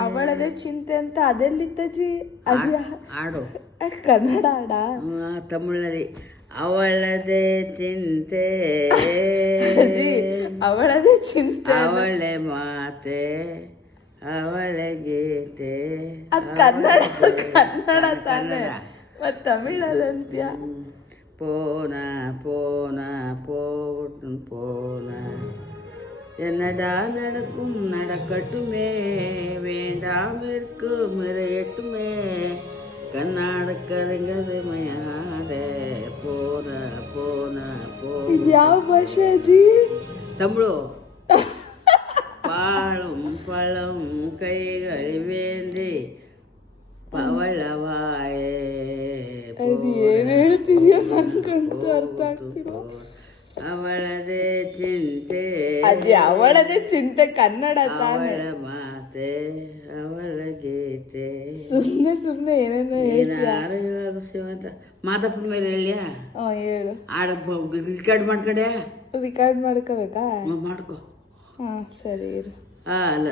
ಅವಳದೇ ಚಿಂತೆ ಅಂತ ಅದೆಲ್ಲಿತ್ತಜ್ಜಿ ಅದು ಹಾಡು ಕನ್ನಡ ಹಾಡ ತಮಿಳಲ್ಲಿ ಅವಳದೇ ಚಿಂತೆ ಅಜ್ಜಿ ಅವಳದೇ ಚಿಂತೆ ಅವಳೆ ಮಾತೆ ಅವಳೆ ಗೀತೆ ಅದ್ ಕನ್ನಡ ಕನ್ನಡ ತಾನೆ ಮತ್ ತಮಿಳಲ್ಲಂತ್ಯ போன போன போகட்டும் போன என்னடா நடக்கும் நடக்கட்டுமே வேண்டாம் இருக்கும் இறையட்டுமே கர்நாடகரங்கது மயாதே போன போன போன ಇದು ಯಾವ ಭಾಷೆ ಅಜ್ಜಿ தமிழோ பாழும் பழம் கைகளில் வேந்தி ಪವಳವಾಯೇ ಅದು ಏನು ಹೇಳ್ತಿದ್ಯೋ ನನ್ಗಂತೂ ಅರ್ಥ ಆಗ್ತಿಲ್ಲ ಅವಳದೇ ಚಿಂತೆ ಅಜ್ಜಿ ಅವಳದೇ ಚಿಂತೆ ಕನ್ನಡ ತಾನೆ ಅವಳ ಮಾತೆ ಅವಳ ಗೀತೆ ಸುಮ್ನೆ ಸುಮ್ನೆ ಏನೇನೋ ಹೇಳ್ತೀಯ ಯಾರು ಹೇಳೋದು ಶಿವಂತ ಮಾದಪ್ಪನ ಮೇಲೆ ಹೇಳಿಯಾ ಹೇಳು ಆಡ ರಿಕಾರ್ಡ್ ಮಾಡ್ಕೊಂಡೆ ರಿಕಾರ್ಡ್ ಮಾಡ್ಕೋಬೇಕಾ ಮಾಡ್ಕೊ ಹಾ ಸರಿ ಇರು ಅಲ್ಲ